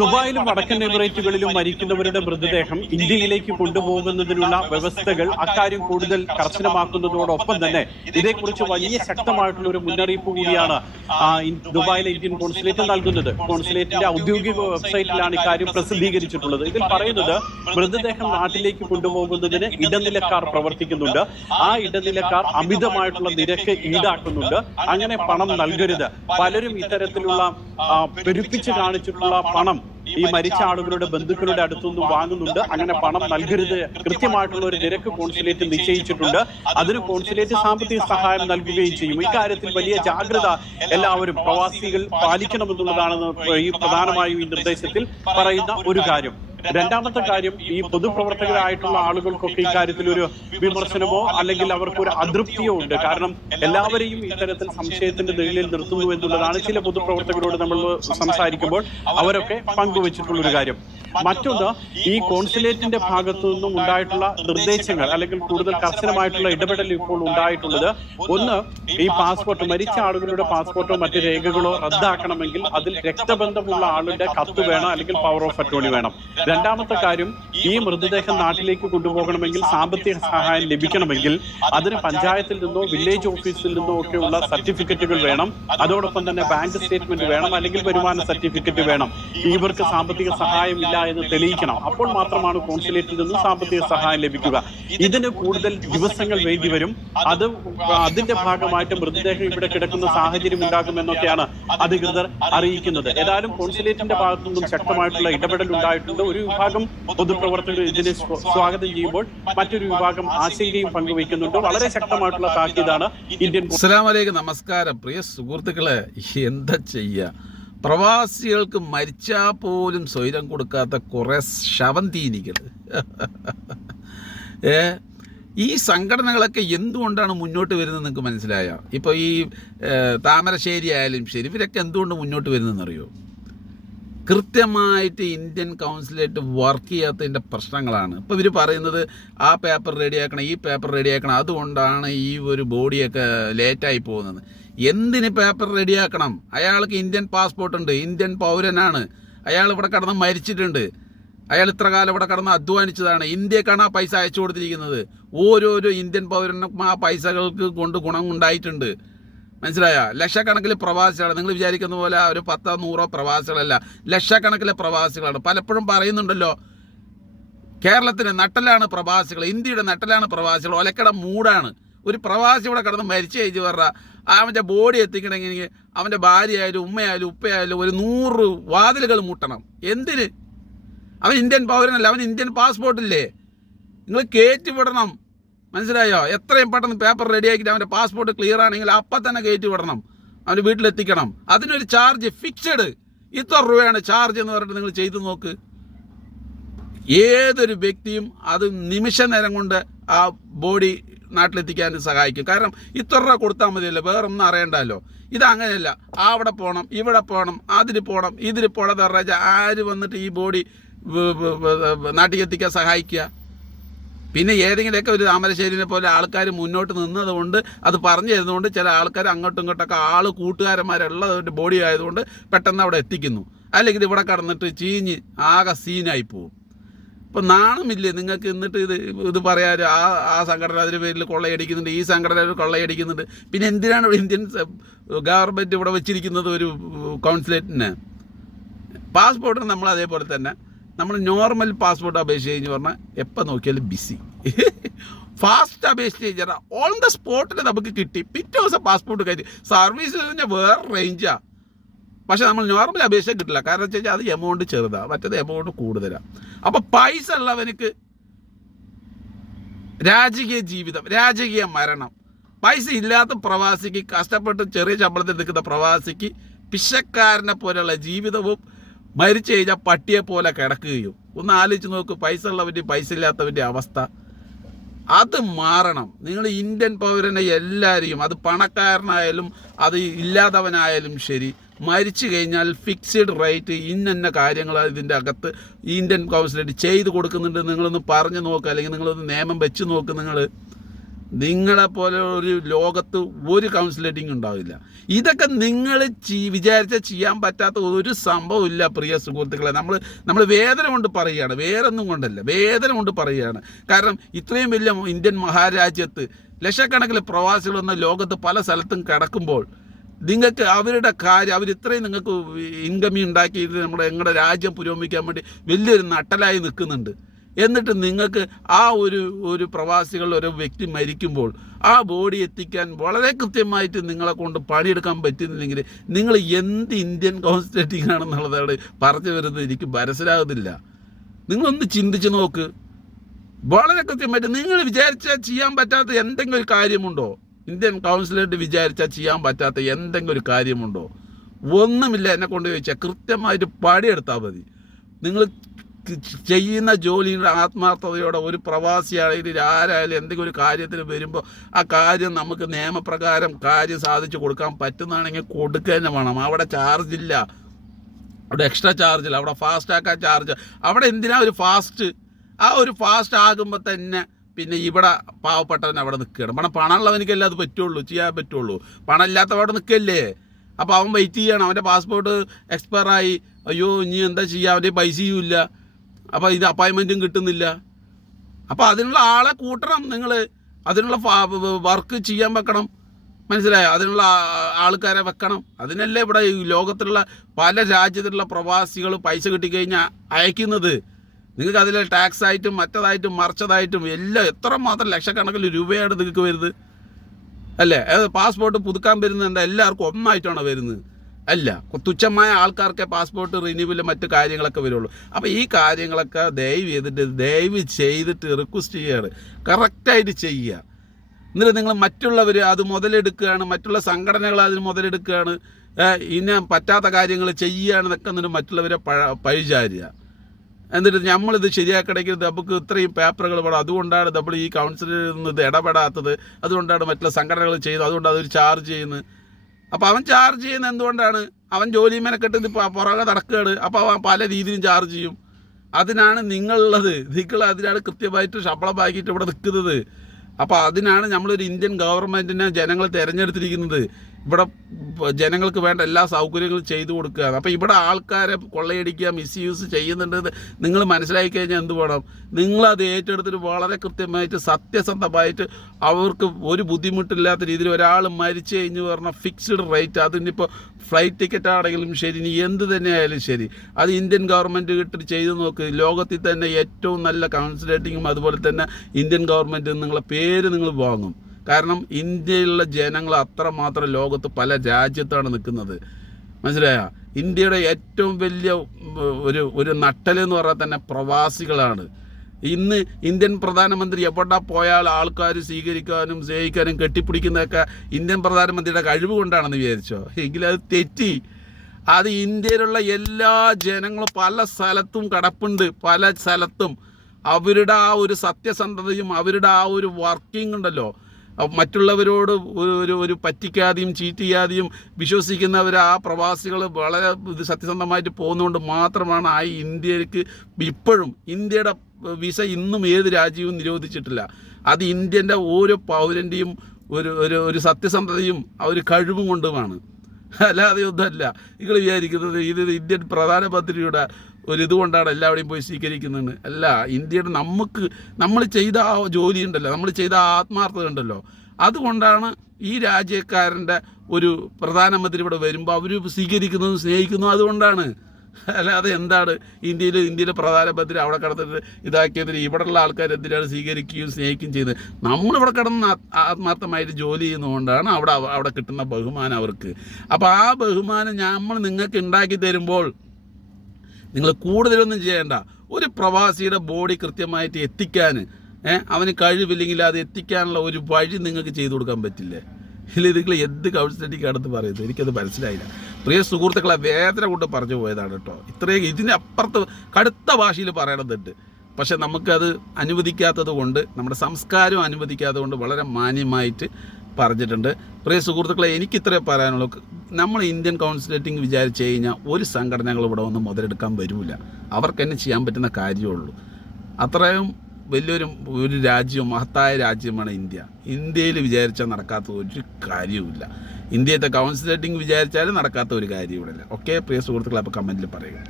ദുബായിലും വടക്കൻ എമിറേറ്റുകളിലും മരിക്കുന്നവരുടെ മൃതദേഹം ഇന്ത്യയിലേക്ക് കൊണ്ടുപോകുന്നതിനുള്ള വ്യവസ്ഥകൾ അക്കാര്യം കൂടുതൽ കർശനമാക്കുന്നതോടൊപ്പം തന്നെ ഇതേക്കുറിച്ച് വലിയ ശക്തമായിട്ടുള്ള ഒരു മുന്നറിയിപ്പ് കൂടിയാണ് ദുബായിലെ ഇന്ത്യൻ കോൺസുലേറ്റ് നൽകുന്നത്. കോൺസുലേറ്റിന്റെ ഔദ്യോഗിക വെബ്സൈറ്റിലാണ് ഇക്കാര്യം പ്രസിദ്ധീകരിച്ചിട്ടുള്ളത്. ഇതിൽ പറയുന്നത് മൃതദേഹം നാട്ടിലേക്ക് കൊണ്ടുപോകുന്നതിന് ഇടനിലക്കാർ പ്രവർത്തിക്കുന്നുണ്ട്. ആ ഇടനിലക്കാർ അമിതമായിട്ടുള്ള നിരക്ക് ഈടാക്കുന്നുണ്ട്. അങ്ങനെ പണം നൽകരുത്. പലരും ഇത്തരത്തിലുള്ള പെരുപ്പിച്ച് കാണിച്ചിട്ടുള്ള പണം ഈ മരിച്ച ആളുകളുടെ ബന്ധുക്കളുടെ അടുത്തുനിന്ന് വാങ്ങുന്നുണ്ട്. അങ്ങനെ പണം നൽകരുത്. കൃത്യമായിട്ടുള്ള ഒരു നിരക്ക് കോൺസുലേറ്റ് നിശ്ചയിച്ചിട്ടുണ്ട്. അതിന് കോൺസുലേറ്റ് സാമ്പത്തിക സഹായം നൽകുകയും ചെയ്യും. ഇക്കാര്യത്തിൽ വലിയ ജാഗ്രത എല്ലാവരും പ്രവാസികൾ പാലിക്കണമെന്നുള്ളതാണ് ഈ പ്രധാനമായും ഈ നിർദ്ദേശത്തിൽ പറയുന്ന ഒരു കാര്യം. രണ്ടാമത്തെ കാര്യം, ഈ പൊതുപ്രവർത്തകരായിട്ടുള്ള ആളുകൾക്കൊക്കെ ഇക്കാര്യത്തിൽ ഒരു വിമർശനമോ അല്ലെങ്കിൽ അവർക്കൊരു അതൃപ്തിയോ ഉണ്ട്. കാരണം എല്ലാവരെയും ഇത്തരത്തിൽ സംശയത്തിന്റെ നിഴലിൽ നിർത്തുന്നു എന്നുള്ളതാണ് ചില പൊതുപ്രവർത്തകരോട് നമ്മൾ സംസാരിക്കുമ്പോൾ അവരൊക്കെ പങ്കുവച്ചിട്ടുള്ള ഒരു കാര്യം. മറ്റൊന്ന്, ഈ കോൺസുലേറ്റിന്റെ ഭാഗത്തു നിന്നും ഉണ്ടായിട്ടുള്ള നിർദ്ദേശങ്ങൾ അല്ലെങ്കിൽ കൂടുതൽ കർശനമായിട്ടുള്ള ഇടപെടൽ ഇപ്പോൾ ഉണ്ടായിട്ടുള്ളത്, ഒന്ന്, ഈ പാസ്പോർട്ട് മരിച്ച ആളുകളുടെ പാസ്പോർട്ടോ മറ്റു രേഖകളോ റദ്ദാക്കണമെങ്കിൽ അതിൽ രക്തബന്ധമുള്ള ആളുടെ കത്ത് വേണം, അല്ലെങ്കിൽ പവർ ഓഫ് അറ്റോർണി വേണം. രണ്ടാമത്തെ കാര്യം, ഈ മൃതദേഹം നാട്ടിലേക്ക് കൊണ്ടുപോകണമെങ്കിൽ സാമ്പത്തിക സഹായം ലഭിക്കണമെങ്കിൽ അതിന് പഞ്ചായത്തിൽ നിന്നോ വില്ലേജ് ഓഫീസിൽ നിന്നോ ഒക്കെയുള്ള സർട്ടിഫിക്കറ്റുകൾ വേണം. അതോടൊപ്പം തന്നെ ബാങ്ക് സ്റ്റേറ്റ്മെന്റ് വേണം, അല്ലെങ്കിൽ വരുമാന സർട്ടിഫിക്കറ്റ് വേണം. ഇവർക്ക് സാമ്പത്തിക സഹായം ഇല്ല എന്ന് തെളിയിക്കണം. അപ്പോൾ മാത്രമാണ് കോൺസുലേറ്റിൽ നിന്നും സാമ്പത്തിക സഹായം ലഭിക്കുക. ഇതിന് കൂടുതൽ ദിവസങ്ങൾ വേണ്ടിവരും. അതിന്റെ ഭാഗമായിട്ട് മൃതദേഹം ഇവിടെ കിടക്കുന്ന സാഹചര്യം ഉണ്ടാകുമെന്നൊക്കെയാണ് അധികൃതർ അറിയിക്കുന്നത്. ഏതായാലും കോൺസുലേറ്റിന്റെ ഭാഗത്തു നിന്നും ശക്തമായിട്ടുള്ള ഇടപെടൽ ഉണ്ടായിട്ടുണ്ട്. ഒരു വിഭാഗം പൊതുപ്രവർത്തകർ ഇതിനെ സ്വാഗതം ചെയ്യുമ്പോൾ മറ്റൊരു വിഭാഗം ആശങ്കയും പങ്കുവയ്ക്കുന്നുണ്ട്. വളരെ ശക്തമായിട്ടുള്ള താക്കീതാണ് ഇന്ത്യൻ. അസ്സലാമു അലൈക്കും, നമസ്കാരം പ്രിയ സുഹൃത്തുക്കളെ. എന്താ ചെയ്യുക, പ്രവാസികൾക്ക് മരിച്ചാൽ പോലും സ്വൈരം കൊടുക്കാത്ത കുറേ ശവന്തീനികൾ. ഈ സംഘടനകളൊക്കെ എന്തുകൊണ്ടാണ് മുന്നോട്ട് വരുന്നത് നിങ്ങൾക്ക് മനസ്സിലായോ? ഇപ്പോൾ ഈ താമരശ്ശേരി ആയാലും ശരി, ഇവരൊക്കെ എന്തുകൊണ്ട് മുന്നോട്ട് വരുന്നതെന്നറിയോ? കൃത്യമായിട്ട് ഇന്ത്യൻ കൗൺസിലേറ്റ് വർക്ക് ചെയ്യാത്തതിൻ്റെ പ്രശ്നങ്ങളാണ്. ഇപ്പോൾ ഇവർ പറയുന്നത് ആ പേപ്പർ റെഡിയാക്കണം, ഈ പേപ്പർ റെഡിയാക്കണം, അതുകൊണ്ടാണ് ഈ ഒരു ബോഡിയൊക്കെ ലേറ്റായി പോകുന്നത്. എന്തിന് പേപ്പർ റെഡിയാക്കണം? അയാൾക്ക് ഇന്ത്യൻ പാസ്പോർട്ട് ഉണ്ട്, ഇന്ത്യൻ പൗരനാണ്, അയാൾ ഇവിടെ കിടന്ന് മരിച്ചിട്ടുണ്ട്, അയാൾ ഇത്ര കാലം ഇവിടെ കിടന്ന് അധ്വാനിച്ചതാണ്. ഇന്ത്യക്കാണ് ആ പൈസ അയച്ചു കൊടുത്തിരിക്കുന്നത്. ഓരോരോ ഇന്ത്യൻ പൗരനും ആ പൈസകൾക്ക് കൊണ്ട് ഗുണം ഉണ്ടായിട്ടുണ്ട്. മനസ്സിലായ? ലക്ഷക്കണക്കിൽ പ്രവാസികളാണ്. നിങ്ങൾ വിചാരിക്കുന്ന പോലെ ഒരു 10-100 പ്രവാസികളല്ല, ലക്ഷക്കണക്കിലെ പ്രവാസികളാണ്. പലപ്പോഴും പറയുന്നുണ്ടല്ലോ, കേരളത്തിന് നട്ടലാണ് പ്രവാസികൾ, ഇന്ത്യയുടെ നട്ടലാണ് പ്രവാസികൾ. ഒലക്കട മൂടാണ്. ഒരു പ്രവാസി ഇവിടെ കിടന്ന് മരിച്ചു കഴിഞ്ഞ് പറഞ്ഞാൽ അവൻ്റെ ബോഡി എത്തിക്കണമെങ്കിൽ അവൻ്റെ ഭാര്യയായാലും ഉമ്മയായാലും ഉപ്പയായാലും ഒരു 100 വാതിലുകൾ മുട്ടണം. എന്തിന്? അവൻ ഇന്ത്യൻ പൗരനല്ല, അവൻ ഇന്ത്യൻ പാസ്പോർട്ടില്ലേ? നിങ്ങൾ കയറ്റി വിടണം. മനസ്സിലായോ? എത്രയും പെട്ടെന്ന് പേപ്പർ റെഡിയാക്കിയിട്ട് അവൻ്റെ പാസ്പോർട്ട് ക്ലിയർ ആണെങ്കിൽ അപ്പം തന്നെ കയറ്റി വിടണം, അവൻ്റെ വീട്ടിലെത്തിക്കണം. അതിനൊരു ചാർജ് ഫിക്സഡ്, ഇത്ര രൂപയാണ് ചാർജ് എന്ന് പറഞ്ഞിട്ട് നിങ്ങൾ ചെയ്തു നോക്ക്. ഏതൊരു വ്യക്തിയും അത് നിമിഷ നേരം കൊണ്ട് ആ ബോഡി നാട്ടിലെത്തിക്കാൻ സഹായിക്കും. കാരണം ഇത്ര രൂപ കൊടുത്താൽ മതിയല്ലോ, വേറൊന്നും അറിയണ്ടല്ലോ. ഇതങ്ങനെയല്ല, അവിടെ പോകണം, ഇവിടെ പോകണം, അതിന് പോകണം, ഇതിന് പോകണം എന്ന് പറഞ്ഞാൽ ആര് വന്നിട്ട് ഈ ബോഡി നാട്ടിൽ എത്തിക്കാൻ സഹായിക്കുക? പിന്നെ ഏതെങ്കിലുമൊക്കെ ഒരു താമരശ്ശേരിനെ പോലെ ആൾക്കാർ മുന്നോട്ട് നിന്നതുകൊണ്ട്, അത് പറഞ്ഞു തരുന്നതുകൊണ്ട് ചില ആൾക്കാർ അങ്ങോട്ടും ഇങ്ങോട്ടൊക്കെ കൂട്ടുകാരന്മാരുള്ള ഒരു ബോഡി ആയതുകൊണ്ട് പെട്ടെന്ന് അവിടെ എത്തിക്കുന്നു. അല്ലെങ്കിൽ ഇവിടെ കടന്നിട്ട് ചീഞ്ഞ് ആകെ സീനായി പോകും. ഇപ്പം നാണമില്ലേ നിങ്ങൾക്ക്? എന്നിട്ട് ഇത് പറയാൻ ആ സംഘടന അതിന് പേരിൽ കൊള്ളയടിക്കുന്നുണ്ട്, ഈ സംഘടന കൊള്ളയടിക്കുന്നുണ്ട്. പിന്നെ എന്തിനാണ് ഇന്ത്യൻ ഗവൺമെൻറ് ഇവിടെ വെച്ചിരിക്കുന്നത് ഒരു കൗൺസിലേറ്റിന്? പാസ്പോർട്ടിന് നമ്മൾ അതേപോലെ തന്നെ നമ്മൾ നോർമൽ പാസ്പോർട്ട് അപേക്ഷിച്ച് കഴിഞ്ഞ് പറഞ്ഞാൽ എപ്പോൾ നോക്കിയാലും ബിസി. ഫാസ്റ്റ് അപേക്ഷിച്ച് കഴിഞ്ഞാൽ ഓൺ ദ സ്പോട്ടിൽ നമുക്ക് കിട്ടി, പിറ്റേ ദിവസം പാസ്പോർട്ട് കയറ്റി. സർവീസ് കഴിഞ്ഞാൽ വേറെ റേഞ്ചാണ്. പക്ഷേ നമ്മൾ നോർമൽ അപേക്ഷിച്ചാൽ കിട്ടില്ല. കാരണം വെച്ച് കഴിഞ്ഞാൽ അത് എമൗണ്ട് ചെറുതാണ്, മറ്റേത് എമൗണ്ട് കൂടുതലാണ്. അപ്പോൾ പൈസ ഉള്ളവനക്ക് രാജകീയ ജീവിതം, രാജകീയ മരണം. പൈസ ഇല്ലാത്ത പ്രവാസിക്ക്, കഷ്ടപ്പെട്ട് ചെറിയ ശമ്പളത്തിൽ നിൽക്കുന്ന പ്രവാസിക്ക് പിശക്കാരനെ പോലെയുള്ള ജീവിതവും, മരിച്ചു കഴിഞ്ഞാൽ പട്ടിയെ പോലെ കിടക്കുകയും. ഒന്ന് ആലോചിച്ച് നോക്ക്, പൈസ ഉള്ളവൻ്റെ പൈസ ഇല്ലാത്തവൻ്റെ അവസ്ഥ. അത് മാറണം. നിങ്ങൾ ഇന്ത്യൻ പൗരനെ എല്ലാവരെയും, അത് പണക്കാരനായാലും അത് ഇല്ലാത്തവനായാലും ശരി, മരിച്ചു കഴിഞ്ഞാൽ ഫിക്സഡ് റേറ്റ് ഇന്ന കാര്യങ്ങൾ ഇതിൻ്റെ അകത്ത് ഇന്ത്യൻ കൗൺസിലേറ്റ് ചെയ്ത് കൊടുക്കുന്നുണ്ട്. നിങ്ങളൊന്ന് പറഞ്ഞു നോക്കുക, അല്ലെങ്കിൽ നിങ്ങളൊന്ന് നിയമം വെച്ച് നോക്ക്. നിങ്ങൾ നിങ്ങളെപ്പോലെ ഒരു ലോകത്ത് ഒരു കൗൺസിലേറ്റിംഗ് ഉണ്ടാവില്ല. ഇതൊക്കെ നിങ്ങൾ വിചാരിച്ചാൽ ചെയ്യാൻ പറ്റാത്ത ഒരു സംഭവമില്ല പ്രിയ സുഹൃത്തുക്കളെ. നമ്മൾ വേദന കൊണ്ട് പറയുകയാണ്, വേറൊന്നും കൊണ്ടല്ല, വേദന കൊണ്ട് പറയുകയാണ്. കാരണം ഇത്രയും വലിയ ഇന്ത്യൻ മഹാരാജ്യത്ത് ലക്ഷക്കണക്കിന് പ്രവാസികൾ വന്ന ലോകത്ത് പല സ്ഥലത്തും കിടക്കുമ്പോൾ നിങ്ങൾക്ക് അവരുടെ കാര്യം, അവരിത്രയും നിങ്ങൾക്ക് ഇൻകമി ഉണ്ടാക്കി ഞങ്ങളുടെ രാജ്യം പുരോഗമിക്കാൻ വേണ്ടി വലിയൊരു നട്ടലായി നിൽക്കുന്നുണ്ട്. എന്നിട്ട് നിങ്ങൾക്ക് ആ ഒരു പ്രവാസികളുടെ ഒരു വ്യക്തി മരിക്കുമ്പോൾ ആ ബോഡി എത്തിക്കാൻ വളരെ കൃത്യമായിട്ട് നിങ്ങളെ കൊണ്ട് പണിയെടുക്കാൻ പറ്റുന്നില്ലെങ്കിൽ നിങ്ങൾ എന്ത് ഇന്ത്യൻ കോൺസ്റ്റിറ്റ്യൂട്ടിംഗ് ആണെന്നുള്ളതാണ് പറഞ്ഞു വരുന്നത്. എനിക്ക് മനസ്സിലാകുന്നില്ല. നിങ്ങളൊന്ന് ചിന്തിച്ച് നോക്ക്. വളരെ കൃത്യമായിട്ട് നിങ്ങൾ വിചാരിച്ചാൽ ചെയ്യാൻ പറ്റാത്ത എന്തെങ്കിലും ഒരു കാര്യമുണ്ടോ? ഇന്ത്യൻ കൗൺസിലേറ്റ് വിചാരിച്ചാൽ ചെയ്യാൻ പറ്റാത്ത എന്തെങ്കിലും ഒരു കാര്യമുണ്ടോ? ഒന്നുമില്ല. എന്നെ കൊണ്ട് ചോദിച്ചാൽ കൃത്യമായിട്ട് പണിയെടുത്താൽ മതി. നിങ്ങൾ ചെയ്യുന്ന ജോലിയുടെ ആത്മാർത്ഥതയോടെ ഒരു പ്രവാസിയാണെങ്കിൽ ആരായാലും എന്തെങ്കിലും ഒരു കാര്യത്തിന് വരുമ്പോൾ ആ കാര്യം നമുക്ക് നിയമപ്രകാരം കാര്യം സാധിച്ചു കൊടുക്കാൻ പറ്റുന്നതാണെങ്കിൽ കൊടുക്കുക തന്നെ വേണം. അവിടെ ചാർജ് ഇല്ല, അവിടെ എക്സ്ട്രാ ചാർജില്ല, അവിടെ ഫാസ്റ്റ് ആക്കാൻ ചാർജ്. അവിടെ എന്തിനാ ഒരു ഫാസ്റ്റ്? ആ ഒരു ഫാസ്റ്റ് ആകുമ്പോൾ തന്നെ പിന്നെ ഇവിടെ പാവപ്പെട്ടവൻ അവിടെ നിൽക്കുകയാണ്. പണമുള്ളവനിക്കല്ലേ അത് പറ്റുള്ളൂ, ചെയ്യാൻ പറ്റുള്ളൂ. പണം ഇല്ലാത്തവ അവിടെ നിൽക്കല്ലേ. അപ്പോൾ അവൻ വെയിറ്റ് ചെയ്യണം. അവൻ്റെ പാസ്പോർട്ട് എക്സ്പയറായി, അയ്യോ ഇനി എന്താ ചെയ്യുക, അവൻ്റെ പൈസയും ഇല്ല, അപ്പോൾ ഇത് അപ്പോയിൻമെൻറ്റും കിട്ടുന്നില്ല. അപ്പോൾ അതിനുള്ള ആളെ കൂട്ടണം നിങ്ങൾ, അതിനുള്ള വർക്ക് ചെയ്യാൻ വെക്കണം. മനസ്സിലായോ? അതിനുള്ള ആൾക്കാരെ വെക്കണം. അതിനല്ലേ ഇവിടെ ഈ ലോകത്തിലുള്ള പല രാജ്യത്തിലുള്ള പ്രവാസികൾ പൈസ കിട്ടിക്കഴിഞ്ഞാൽ അയക്കുന്നത്. നിങ്ങൾക്ക് അതിൽ ടാക്സ് ആയിട്ടും മറ്റതായിട്ടും മറിച്ചതായിട്ടും എല്ലാം എത്രമാത്രം ലക്ഷക്കണക്കിന് രൂപയാണ് നിങ്ങൾക്ക് വരുന്നത് അല്ലേ? പാസ്പോർട്ട് പുതുക്കാൻ വരുന്നത് എന്താ എല്ലാവർക്കും ഒന്നായിട്ടാണ് വരുന്നത്? അല്ല, തുച്ഛമായ ആൾക്കാർക്ക് പാസ്പോർട്ട് റിന്യൂവലും മറ്റു കാര്യങ്ങളൊക്കെ വരുള്ളൂ. അപ്പോൾ ഈ കാര്യങ്ങളൊക്കെ ദയവ് ചെയ്തിട്ട് റിക്വസ്റ്റ് ചെയ്യുകയാണ്, കറക്റ്റായിട്ട് ചെയ്യുക. എന്നിട്ട് നിങ്ങൾ മറ്റുള്ളവർ അത് മുതലെടുക്കുകയാണ്, മറ്റുള്ള സംഘടനകൾ അതിന് മുതലെടുക്കുകയാണ്, ഇനി പറ്റാത്ത കാര്യങ്ങൾ ചെയ്യുകയാണെന്നൊക്കെ എന്നിട്ട് മറ്റുള്ളവരെ പഴിചാരുക. എന്നിട്ട് നമ്മളിത് ശരിയാക്കണമെങ്കിൽ നമുക്ക് ഇത്രയും പേപ്പറുകൾ വേണം. അതുകൊണ്ടാണ് നമ്മൾ ഈ കൗൺസിലിൽ നിന്ന് ഇത് ഇടപെടാത്തത്, അതുകൊണ്ടാണ് മറ്റുള്ള സംഘടനകൾ ചെയ്യുന്നത്, അതുകൊണ്ട് അതൊരു ചാർജ് ചെയ്യുന്നത്. അപ്പോൾ അവൻ ചാർജ് ചെയ്യുന്നത് എന്തുകൊണ്ടാണ്? അവൻ ജോലി മെനക്കെട്ട് ഇത് പുറകെ നടക്കുകയാണ്. അപ്പോൾ അവൻ പല രീതിയിലും ചാർജ് ചെയ്യും. അതിനാണ് നിങ്ങളുള്ളത്. നിങ്ങൾ അതിനാണ് കൃത്യമായിട്ട് ശമ്പളം വാങ്ങിയിട്ട് ഇവിടെ നിൽക്കുന്നത്. അപ്പോൾ അതിനാണ് നമ്മളൊരു ഇന്ത്യൻ ഗവൺമെൻറ്റിനെ ജനങ്ങൾ തിരഞ്ഞെടുത്തിരിക്കുന്നത്. ഇവിടെ ജനങ്ങൾക്ക് വേണ്ട എല്ലാ സൗകര്യങ്ങളും ചെയ്തു കൊടുക്കുക. അപ്പോൾ ഇവിടെ ആൾക്കാരെ കൊള്ളയടിക്കുക, മിസ്യൂസ് ചെയ്യുന്നുണ്ടെന്ന് നിങ്ങൾ മനസ്സിലാക്കി കഴിഞ്ഞാൽ എന്ത് വേണം? നിങ്ങളത് ഏറ്റെടുത്തിട്ട് വളരെ കൃത്യമായിട്ട് സത്യസന്ധമായിട്ട് അവർക്ക് ഒരു ബുദ്ധിമുട്ടില്ലാത്ത രീതിയിൽ ഒരാൾ മരിച്ചു കഴിഞ്ഞ് പറഞ്ഞാൽ ഫിക്സ്ഡ് റേറ്റ്, അതിനിപ്പോൾ ഫ്ലൈറ്റ് ടിക്കറ്റ് ആണെങ്കിലും ശരി, ഇനി എന്ത് തന്നെയായാലും ശരി, അത് ഇന്ത്യൻ ഗവൺമെൻറ് ഇട്ടിട്ട് ചെയ്ത് നോക്ക്. ലോകത്തിൽ തന്നെ ഏറ്റവും നല്ല കൗൺസിലേറ്റിങ്ങും അതുപോലെ തന്നെ ഇന്ത്യൻ ഗവൺമെൻറ് നിങ്ങളെ പേര് നിങ്ങൾ വാങ്ങും. കാരണം ഇന്ത്യയിലുള്ള ജനങ്ങൾ അത്രമാത്രം ലോകത്ത് പല രാജ്യത്താണ് നിൽക്കുന്നത്. മനസ്സിലായോ? ഇന്ത്യയുടെ ഏറ്റവും വലിയ ഒരു നട്ടലെന്ന് പറഞ്ഞാൽ തന്നെ പ്രവാസികളാണ്. ഇന്ന് ഇന്ത്യൻ പ്രധാനമന്ത്രി എവിടെ പോയാൽ ആൾക്കാർ സ്വീകരിക്കാനും സ്നേഹിക്കാനും കെട്ടിപ്പിടിക്കുന്നതൊക്കെ ഇന്ത്യൻ പ്രധാനമന്ത്രിയുടെ കഴിവ് കൊണ്ടാണെന്ന് വിചാരിച്ചോ? എങ്കിലും അത് തെറ്റി. അത് ഇന്ത്യയിലുള്ള എല്ലാ ജനങ്ങളും പല സ്ഥലത്തും കിടപ്പുണ്ട്. പല സ്ഥലത്തും അവരുടെ ആ ഒരു സത്യസന്ധതയും അവരുടെ ആ ഒരു വർക്കിംഗ് ഉണ്ടല്ലോ, മറ്റുള്ളവരോട് ഒരു പറ്റിക്കാതെയും ചീറ്റ് ചെയ്യാതെയും വിശ്വസിക്കുന്നവർ ആ പ്രവാസികൾ വളരെ സത്യസന്ധമായിട്ട് പോകുന്നതുകൊണ്ട് മാത്രമാണ് ആ ഇന്ത്യക്ക് ഇപ്പോഴും ഇന്ത്യയുടെ വിസ ഇന്നും ഏത് രാജ്യവും നിരോധിച്ചിട്ടില്ല. അത് ഇന്ത്യൻ്റെ ഓരോ പൗരൻ്റെയും ഒരു സത്യസന്ധതയും ആ ഒരു കഴിവും കൊണ്ടുമാണ്. അല്ലാതെ ഒന്നുമല്ല നിങ്ങൾ വിചാരിക്കുന്നത് ഇത് ഇന്ത്യൻ പ്രധാനമന്ത്രിയുടെ ഒരിതുകൊണ്ടാണ് എല്ലാവരെയും പോയി സ്വീകരിക്കുന്നത്. അല്ല, ഇന്ത്യയുടെ നമ്മൾ ചെയ്ത ആ ജോലി ഉണ്ടല്ലോ, നമ്മൾ ചെയ്ത ആ ആത്മാർത്ഥത ഉണ്ടല്ലോ, അതുകൊണ്ടാണ് ഈ രാജ്യക്കാരൻ്റെ ഒരു പ്രധാനമന്ത്രി ഇവിടെ വരുമ്പോൾ അവർ സ്വീകരിക്കുന്നതും സ്നേഹിക്കുന്നതും അതുകൊണ്ടാണ്. അല്ലാതെ എന്താണ് ഇന്ത്യയിലെ പ്രധാനമന്ത്രി അവിടെ കിടന്നിട്ട് ഇതാക്കിയതിന് ഇവിടെയുള്ള ആൾക്കാർ എന്തിനാണ് സ്വീകരിക്കുകയും സ്നേഹിക്കുകയും ചെയ്യുന്നത്? നമ്മളിവിടെ കിടന്ന് ആത്മാർത്ഥമായിട്ട് ജോലി ചെയ്യുന്നതുകൊണ്ടാണ് അവിടെ കിട്ടുന്ന ബഹുമാനം അവർക്ക്. അപ്പോൾ ആ ബഹുമാനം നമ്മൾ നിങ്ങൾക്ക് ഉണ്ടാക്കി തരുമ്പോൾ നിങ്ങൾ കൂടുതലൊന്നും ചെയ്യേണ്ട. ഒരു പ്രവാസിയുടെ ബോഡി കൃത്യമായിട്ട് എത്തിക്കാൻ അവന് കഴിവില്ലെങ്കിൽ അത് എത്തിക്കാനുള്ള ഒരു വഴി നിങ്ങൾക്ക് ചെയ്തു കൊടുക്കാൻ പറ്റില്ലേ? ഇല്ല, നിങ്ങൾ എന്ത് കൗൺസിലിംഗ് ആണെന്ന് പറയുന്നത് എനിക്കത് മനസ്സിലായില്ല. പ്രിയ സുഹൃത്തുക്കളെ, വേദന കൊണ്ട് പറഞ്ഞു പോയതാണ് കേട്ടോ. ഇത്രയും ഇതിനപ്പുറത്ത് കടുത്ത ഭാഷയിൽ പറയണമെന്നുണ്ട്. പക്ഷെ നമുക്കത് അനുവദിക്കാത്തത് കൊണ്ട്, നമ്മുടെ സംസ്കാരം അനുവദിക്കാത്തത് കൊണ്ട് വളരെ മാന്യമായിട്ട് പറഞ്ഞിട്ടുണ്ട്. പ്രിയ സുഹൃത്തുക്കളെ, എനിക്കിത്രേ പറയാനുള്ളൂ. നമ്മൾ ഇന്ത്യൻ കൗൺസിലേറ്റിംഗ് വിചാരിച്ചു കഴിഞ്ഞാൽ ഒരു സംഘടനകൾ ഇവിടെ ഒന്നും മുതലെടുക്കാൻ വരില്ല. അവർക്ക് തന്നെ ചെയ്യാൻ പറ്റുന്ന കാര്യമുള്ളൂ. അത്രയും ഒരു രാജ്യവും മഹത്തായ രാജ്യമാണ് ഇന്ത്യ. ഇന്ത്യയിൽ വിചാരിച്ചാൽ നടക്കാത്ത ഒരു കാര്യവുമില്ല. ഇന്ത്യത്തെ കൗൺസിലേറ്റിംഗ് വിചാരിച്ചാലും നടക്കാത്ത ഒരു കാര്യം ഇവിടെ ഇല്ല. ഓക്കെ പ്രിയ സുഹൃത്തുക്കളെ, അപ്പോൾ കമൻറ്റിൽ പറയുക.